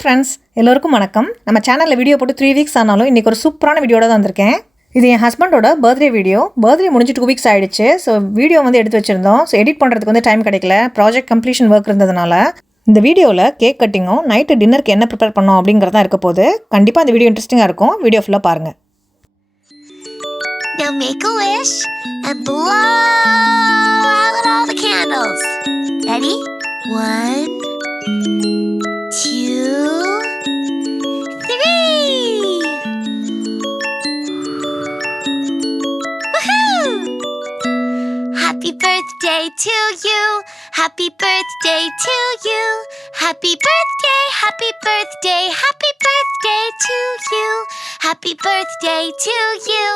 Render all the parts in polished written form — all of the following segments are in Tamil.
ஹாய் ஃப்ரெண்ட்ஸ், எல்லோருக்கும் வணக்கம். நம்ம சேனலில் வீடியோ போட்டு 3 வீக்ஸ் ஆனாலும் இன்றைக்கி ஒரு சூப்பரான வீடியோட தான் வந்திருக்கேன். இது என் ஹஸ்பண்டோட பர்த்டே வீடியோ. பர்த்டே முடிஞ்சு 2 வீக்ஸ் ஆகிடுச்சு. ஸோ வீடியோ வந்து எடுத்து வச்சுருந்தோம். ஸோ எடிட் பண்ணுறதுக்கு வந்து டைம் கிடைக்கல, ப்ராஜெக்ட் கம்ப்ளீஷன் ஒர்க் இருந்ததுனால. இந்த வீடியோவில் கேக் கட்டிங்கும் நைட்டு டின்னருக்கு என்ன ப்ரிப்பேர் பண்ணோம் அப்படிங்கிறதா இருக்க போது. கண்டிப்பாக இந்த வீடியோ இன்ட்ரெஸ்டிங்காக இருக்கும். வீடியோ ஃபுல்லாக பாருங்கள். Now make a wish and blow out all the candles. Ready? 1, 2, 3. Woohoo! Happy birthday to you. Happy birthday to you. Happy birthday, happy birthday, happy birthday to you. Happy birthday to you.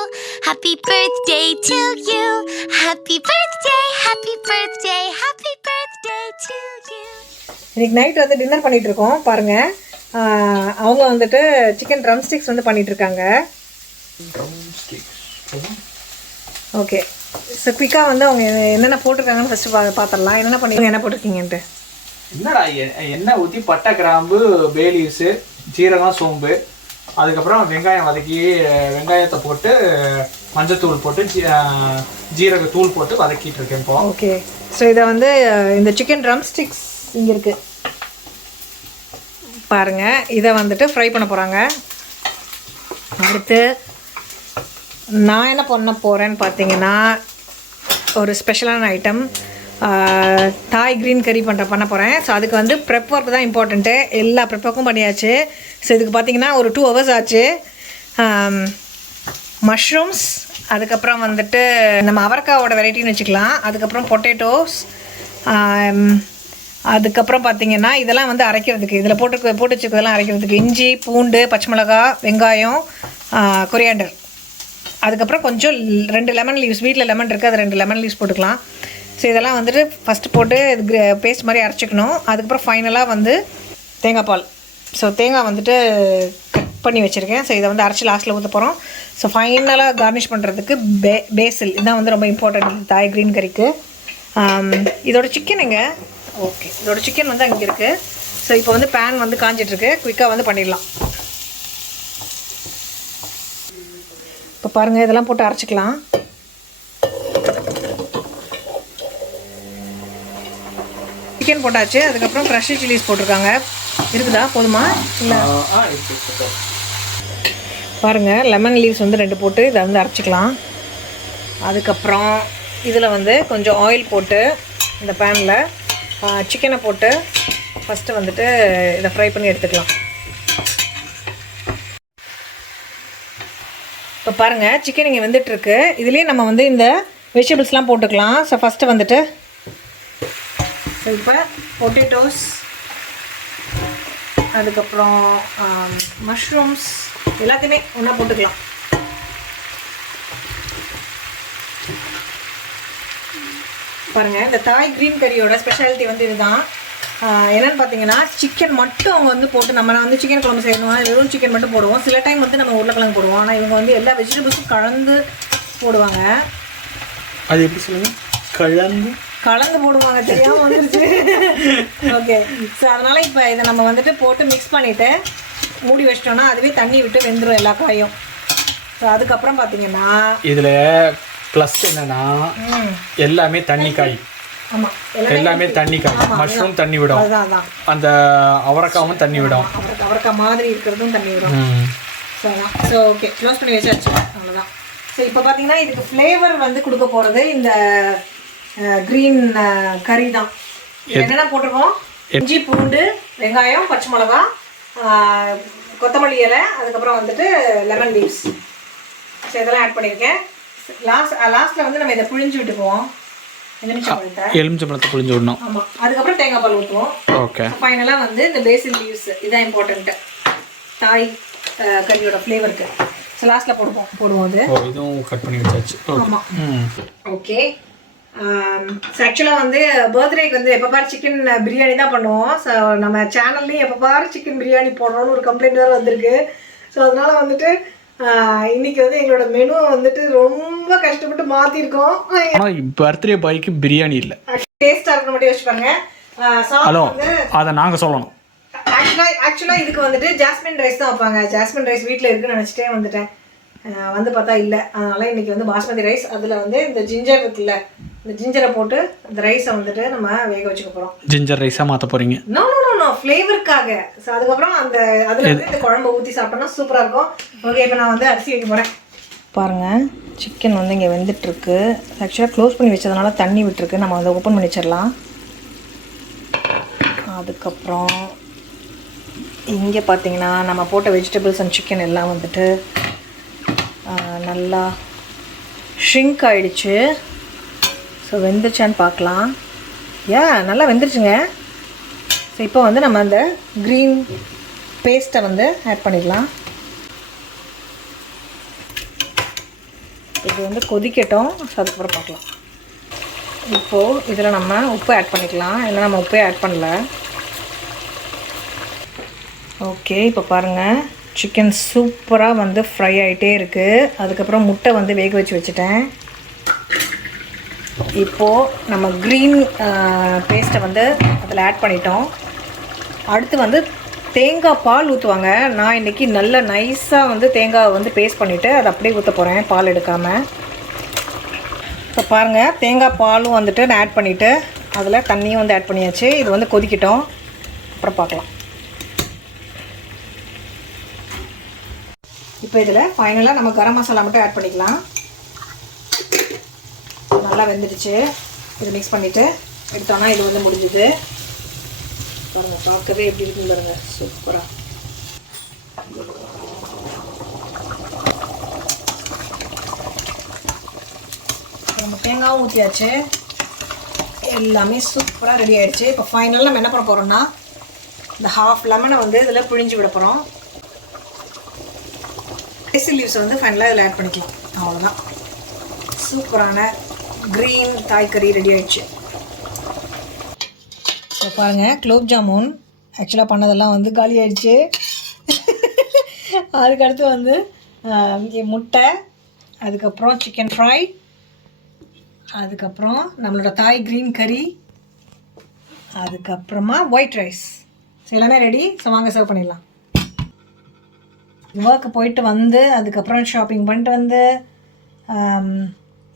Happy birthday to you. Happy birthday, happy birthday, happy birthday to you. இன்னைக்கு நைட் வந்து டின்னர் பண்ணிட்டு இருக்கோம். பாருங்க, அவங்க வந்துட்டு சிக்கன் ட்ரம் ஸ்டிக்ஸ் வந்து பண்ணிட்டு இருக்காங்க. ஓகே, ஸோ குயிக்காக வந்து அவங்க என்னென்ன போட்டிருக்காங்கன்னு ஃபர்ஸ்ட் பார்த்துடலாம். என்னென்ன பண்ணி என்ன போட்டிருக்கீங்கன்ட்டு. என்னடா எண்ணெய் ஊற்றி பட்டை, கிராம்பு, பே லீவ்ஸு, ஜீரகம், சோம்பு, அதுக்கப்புறம் வெங்காயம் வதக்கி வெங்காயத்தை போட்டு மஞ்சத்தூள் போட்டு ஜீரகத்தூள் போட்டு வதக்கிட்டு இருக்கேன் இப்போ. ஓகே, ஸோ இதை வந்து இந்த சிக்கன் ட்ரம் ஸ்டிக்ஸ் இங்கே இருக்குது பாருங்கள். இதை வந்துட்டு ஃப்ரை பண்ண போகிறாங்க. அடுத்து நான் என்ன பண்ண போகிறேன்னு பார்த்தீங்கன்னா, ஒரு ஸ்பெஷலான ஐட்டம் தாய் க்ரீன் கறி பண்ண போகிறேன். ஸோ அதுக்கு வந்து ப்ரெப் ஒர்க் தான் இம்பார்ட்டண்ட்டு. எல்லா ப்ரெப் ஒர்க்கும் பண்ணியாச்சு. ஸோ இதுக்கு பார்த்திங்கன்னா ஒரு 2 hours ஆச்சு. மஷ்ரூம்ஸ், அதுக்கப்புறம் வந்துட்டு நம்ம அவரைக்காவோட வெரைட்டின்னு வச்சுக்கலாம். அதுக்கப்புறம் பொட்டேட்டோஸ், அதுக்கப்புறம் பார்த்திங்கன்னா இதெல்லாம் வந்து அரைக்கிறதுக்கு, இதில் போட்டு வச்சுக்கிறதெல்லாம் அரைக்கிறதுக்கு இஞ்சி, பூண்டு, பச்சை மிளகா, வெங்காயம், கொரியாண்டர், அதுக்கப்புறம் கொஞ்சம் 2 லெமன் லீவ்ஸ், வீட்டில் லெமன் இருக்குது, அது 2 லெமன் லீவ்ஸ் போட்டுக்கலாம். ஸோ இதெல்லாம் வந்துட்டு ஃபஸ்ட்டு போட்டு பேஸ்ட் மாதிரி அரைச்சிக்கணும். அதுக்கப்புறம் ஃபைனலாக வந்து தேங்காய் பால். ஸோ தேங்காய் வந்துட்டு கட் பண்ணி வச்சுருக்கேன். ஸோ இதை வந்து அரைச்சி லாஸ்ட்டில் ஊற்ற போகிறோம். ஸோ ஃபைனலாக கார்னிஷ் பண்ணுறதுக்கு பேசில், இதுதான் வந்து ரொம்ப இம்பார்ட்டண்ட் தாய் க்ரீன் கறிக்கு. இதோட சிக்கன் எங்கே? ஓகே, இதோட சிக்கன் வந்து அங்கே இருக்குது. ஸோ இப்போ வந்து பேன் வந்து காஞ்சிட்ருக்கு. குயிக்காக வந்து பண்ணிடலாம். இப்போ பாருங்கள், இதெல்லாம் போட்டு அரைச்சிக்கலாம். சிக்கன் போட்டாச்சு. அதுக்கப்புறம் ஃப்ரெஷ் சில்லிஸ் போட்டிருக்காங்க. இருக்குதா? போதுமா? இல்லை, பாருங்கள், லெமன் லீவ்ஸ் வந்து 2 போட்டு இதை வந்து அரைச்சிக்கலாம். அதுக்கப்புறம் இதில் வந்து கொஞ்சம் ஆயில் போட்டு இந்த பேனில் சிக்கனை போட்டு ஃபஸ்ட்டு வந்துட்டு இதை ஃப்ரை பண்ணி எடுத்துக்கலாம். இப்போ பாருங்கள், சிக்கன் இங்கே வெந்துட்டுருக்கு. இதுலேயே நம்ம வந்து இந்த வெஜிடபிள்ஸ்லாம் போட்டுக்கலாம். ஸோ ஃபஸ்ட்டு வந்துட்டு இப்போ பொட்டேட்டோஸ், அதுக்கப்புறம் மஷ்ரூம்ஸ் எல்லாத்தையுமே ஒன்றா போட்டுக்கலாம். பாருங்கள், இந்த தாய் க்ரீன் கறியோட ஸ்பெஷாலிட்டி வந்து இதுதான். என்னென்னு பார்த்தீங்கன்னா, சிக்கன் மட்டும் அவங்க வந்து போட்டு, நம்ம வந்து சிக்கன் குழம்பு செய்யணும், வெறும் சிக்கன் மட்டும் போடுவோம். சில டைம் வந்து நம்ம உருளைக்கிழங்கு போடுவோம். ஆனால் இவங்க வந்து எல்லா வெஜிடபிள்ஸும் கலந்து போடுவாங்க. அது எப்படி சொல்லுங்கள்? கலந்து போடுவாங்க, தெரியாமல் வந்துருச்சு. ஓகே, ஸோ அதனால் இப்போ இதை நம்ம வந்துட்டு போட்டு மிக்ஸ் பண்ணிவிட்டு மூடி வச்சிட்டோன்னா அதுவே தண்ணி விட்டு வெந்துடும் எல்லா காயும். ஸோ அதுக்கப்புறம் பார்த்தீங்கன்னா இதில் ப்ளஸ் என்னென்னா எல்லாமே தண்ணி காய். ஆமாம், எல்லாமே தண்ணி காய். மஷ்ரூம் தண்ணி விடும், அதான் அந்த அவரைக்காவும் தண்ணி விடும், அவரைக்காய் மாதிரி இருக்கிறதும் தண்ணி விடும். ஸோ அதான். ஸோ ஓகே, க்ளோஸ் பண்ணி வச்சாச்சு, அவ்வளோதான். ஸோ இப்போ பார்த்தீங்கன்னா இதுக்கு ஃப்ளேவர் வந்து கொடுக்க போகிறது இந்த க்ரீன் கறி தான். என்னென்ன போட்டிருக்கோம்? இஞ்சி, பூண்டு, வெங்காயம், பச்சை மிளகா, கொத்தமல்லி இலை, அதுக்கப்புறம் வந்துட்டு லெமன் லீவ்ஸ். ஸோ இதெல்லாம் ஆட் பண்ணியிருக்கேன். லாஸ்ட்டில் வந்து நம்ம இதை புழிஞ்சு விட்டுக்குவோம். எலுமிச்சம்பழத்தை புழிஞ்சு விடணும். ஆமாம், அதுக்கப்புறம் தேங்காய் பால் ஊற்றுவோம். ஓகே, ஃபைனலாக வந்து இந்த பேசில் லீவ்ஸ், இதான் இம்பார்ட்டண்ட்டு தாய் கறியோட ஃப்ளேவருக்கு. ஸோ லாஸ்ட்டில் போடுவோம் அது. இதுவும் கட் பண்ணி வச்சாச்சு. ஆமாம், ஓகே. ஸோ ஆக்சுவலாக வந்து பர்த்டேக்கு வந்து எப்போ பாரு சிக்கன் பிரியாணி தான் பண்ணுவோம். ஸோ நம்ம சேனல்லையும் எப்போ பாரு சிக்கன் பிரியாணி போடுறோன்னு ஒரு கம்ப்ளைண்ட் வேறு வந்திருக்கு. ஸோ அதனால் வந்துட்டு இன்னைக்கு வந்து எங்களோட மெனு வந்துட்டு ரொம்ப கஷ்டப்பட்டு மாற்றிருக்கோம். ஆனால் பர்த்டே பாய்க்கு பிரியாணி இல்லை, டேஸ்ட்டாக இருக்கணும் மட்டும் யோசிச்சு பாருங்க. ஹலோ, அதை நாங்கள் சொல்லணும். ஆக்சுவலாக இதுக்கு வந்துட்டு ஜாஸ்மின் ரைஸ் தான் வைப்பாங்க. ஜாஸ்மின் ரைஸ் வீட்டில் இருக்குன்னு நினச்சிட்டே வந்துட்டேன். வந்து பார்த்தா இல்லை. அதனால் இன்றைக்கி வந்து பாஸ்மதி ரைஸ், அதில் வந்து இந்த ஜிஞ்சர் இருக்குல்ல, இந்த ஜிஞ்சரை போட்டு அந்த ரைஸை வந்துட்டு நம்ம வேக வச்சுக்க போகிறோம். ஜிஞ்சர் ரைஸாக மாற்ற போகிறீங்க? நோ ஃப்ளேவருக்காக. ஸோ அதுக்கப்புறம் அந்த அதில் வந்து இந்த குழம்பு ஊற்றி சாப்பிட்டோம்னா சூப்பராக இருக்கும். ஓகே, இப்போ நான் வந்து அரிசி வைக்க போகிறேன். பாருங்கள், சிக்கன் வந்து இங்கே வெந்துட்டுருக்கு. ஆக்சுவலாக க்ளோஸ் பண்ணி வச்சதுனால தண்ணி விட்டுருக்கு. நம்ம வந்து ஓப்பன் பண்ணி வச்சிடலாம். அதுக்கப்புறம் இங்கே பார்த்தீங்கன்னா நம்ம போட்ட வெஜிடபிள்ஸ் அண்ட் சிக்கன் எல்லாம் வந்துட்டு நல்லா ஷ்ரிங்க் ஆகிடுச்சு. ஸோ வெந்துருச்சான்னு பார்க்கலாம். நல்லா வெந்துருச்சுங்க. ஸோ இப்போ வந்து நம்ம அந்த க்ரீன் பேஸ்ட்டை வந்து ஆட் பண்ணிடலாம். இது வந்து கொதிக்கட்டும். ஸோ அதுக்கப்புறம் பார்க்கலாம். இப்போது இதில் நம்ம உப்பு ஆட் பண்ணிக்கலாம். இல்லை நம்ம உப்பே ஆட் பண்ணல. ஓகே, இப்போ பாருங்கள், சிக்கன் சூப்பராக வந்து ஃப்ரை ஆகிட்டே இருக்குது. அதுக்கப்புறம் முட்டை வந்து வேக வச்சு வச்சுட்டேன். இப்போது நம்ம க்ரீன் பேஸ்ட்டை வந்து அதில் ஆட் பண்ணிட்டோம். அடுத்து வந்து தேங்காய் பால் ஊற்றுவாங்க. நான் இன்றைக்கி நல்ல நைஸாக வந்து தேங்காவை வந்து பேஸ்ட் பண்ணிவிட்டு அதை அப்படியே ஊற்ற போகிறேன், பால் எடுக்காமல். இப்போ பாருங்கள், தேங்காய் பாலும் வந்துட்டு நான் ஆட் பண்ணிவிட்டு அதில் தண்ணியும் வந்து ஆட் பண்ணியாச்சு. இது வந்து கொதிக்கட்டும், அப்புறம் பார்க்கலாம். இப்போ இதில் ஃபைனலாக நம்ம கரம் மசாலா மட்டும் ஆட் பண்ணிக்கலாம். நல்லா வெந்துடுச்சு. இது மிக்ஸ் பண்ணிவிட்டு எடுத்தோன்னா இது வந்து முடிஞ்சுது. பாருங்கள், பார்க்கவே எப்படி இருக்குன்னு பாருங்கள், சூப்பராக. நம்ம தேங்காயும் ஊற்றியாச்சு. எல்லாமே சூப்பராக ரெடி ஆகிடுச்சு. இப்போ ஃபைனலாக நம்ம என்ன பண்ண போகிறோம்னா இந்த ஹாஃப் லெமனை வந்து இதில் பிழிஞ்சு விட போகிறோம். பேசில் லீவ்ஸ் வந்து ஃபைனலாக இதில் ஆட் பண்ணிக்கலாம். அவ்வளோதான், சூப்பரான க்ரீன் தாய் கறி ரெடி ஆகிடுச்சு. இப்போ பாருங்கள், குலோப் ஜாமுன் ஆக்சுவலாக பண்ணதெல்லாம் வந்து காலி ஆகிடுச்சு. அதுக்கடுத்து வந்து முட்டை, அதுக்கப்புறம் சிக்கன் ஃப்ரை, அதுக்கப்புறம் நம்மளோட தாய் க்ரீன் கறி, அதுக்கப்புறமா ஒயிட் ரைஸ். ஸோ எல்லாமே ரெடி. ஸோ வாங்க சர்வ் பண்ணிடலாம். ஒர்க்கு போயிட்டு வந்து அதுக்கப்புறம் ஷாப்பிங் பண்ணிட்டு வந்து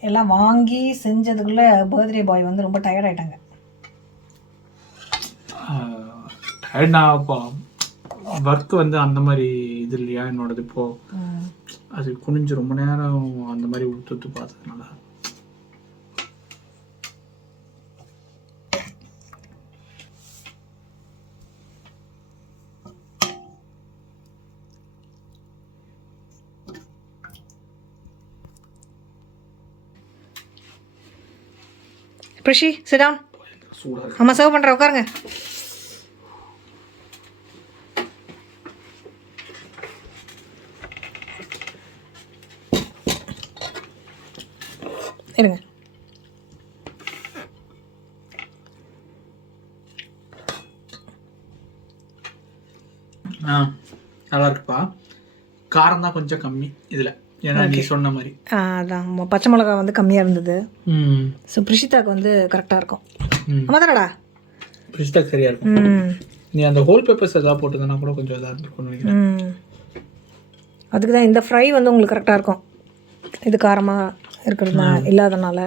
எல்லாம் வாங்கி செஞ்சதுக்குள்ளே பர்த்டே பாய் வந்து ரொம்ப டயர்ட் ஆகிட்டாங்க. நான் இப்போ ஒர்க் வந்து அந்த மாதிரி இது இல்லையா என்னோடது, இப்போது அது குனிஞ்சு ரொம்ப நேரம் அந்த மாதிரி ஊற்று பார்த்ததுனால ப்ரிஷி, சிட் டவுன். அம்மா சர்வ் பண்ணுறேன், உட்காருங்க. இருங்க. நல்லா இருக்குப்பா. காரம் தான் கொஞ்சம் கம்மி இதில், ஏன்னா நீ சொன்ன மாதிரி. அதான் பச்சை மிளகா வந்து கம்மியாக இருந்தது. ஸோ பிரிஷிதாக்கு வந்து கரெக்டாக இருக்கும். ஆமாம் தானடா, பிரிஷிதாக்கு சரியாக இருக்கும். நீ அந்த ஹோல் பேப்பர்ஸ் எதாவது போட்டுதுன்னா கூட கொஞ்சம் இதாக இருக்கும்னு நினைக்கிறேன். அதுக்கு தான் இந்த ஃப்ரை வந்து உங்களுக்கு கரெக்டாக இருக்கும். இது காரமாக இருக்கிறது இல்லாதனால.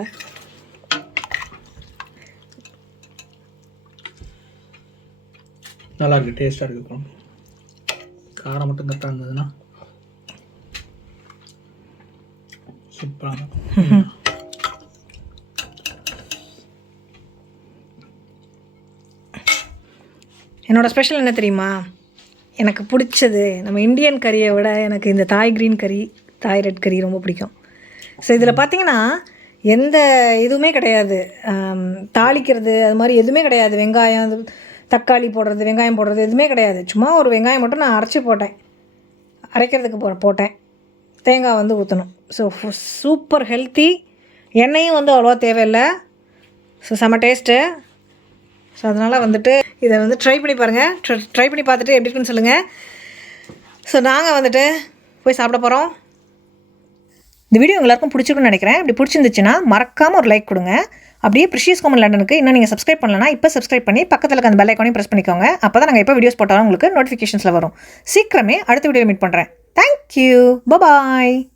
நல்லா இருக்குது, டேஸ்ட்டாக இருக்குது. காரம் மட்டும் கரெக்டாக இருந்ததுன்னா சூப்பராக. என்னோட ஸ்பெஷல் என்ன தெரியுமா? எனக்கு பிடிச்சது நம்ம இந்தியன் கறியை விட எனக்கு இந்த தாய் க்ரீன் கறி, தாய் ரெட் கறி ரொம்ப பிடிக்கும். ஸோ இதில் பார்த்தீங்கன்னா எந்த இதுவுமே கிடையாது, தாளிக்கிறது அது மாதிரி எதுவுமே கிடையாது. வெங்காயம், தக்காளி போடுறது, வெங்காயம் போடுறது எதுவுமே கிடையாது. சும்மா ஒரு வெங்காயம் மட்டும் நான் அரைச்சி போட்டேன், அரைக்கிறதுக்கு போட்டேன். தேங்காய் வந்து ஊற்றணும். So super healthy. எண்ணெயும் வந்து அவ்வளோவா தேவையில்லை. ஸோ செம்ம டேஸ்ட்டு. ஸோ அதனால் வந்துட்டு இதை வந்து ட்ரை பண்ணி பாருங்கள். ட்ரை பண்ணி பார்த்துட்டு எப்படி இருக்குன்னு சொல்லுங்கள். ஸோ நாங்கள் வந்துட்டு போய் சாப்பிட போகிறோம். இந்த வீடியோ எல்லாருக்கும் பிடிச்சிருக்குன்னு நினைக்கிறேன். இப்படி பிடிச்சிருந்துச்சுன்னா மறக்காமல் ஒரு லைக் கொடுங்க. அப்படியே ப்ரிஷியஸ் கோமன் லண்டனுக்கு இன்னும் நீங்கள் சப்ஸ்கிரைப் பண்ணலன்னா இப்போ சப்ஸ்கிரைப் பண்ணி பக்கத்தில் இருக்க அந்த பெல் ஐக்கானையும் ப்ரெஸ் பண்ணிக்கோங்க. அப்போ தான் நாங்கள் எப்போ வீடியோஸ் போட்டாலும் உங்களுக்கு நோட்டிஃபிகேஷன்ஸில் வரும். சீக்கிரமே அடுத்த வீடியோ மீட் பண்ணுறேன். தேங்க்யூ. பாய்.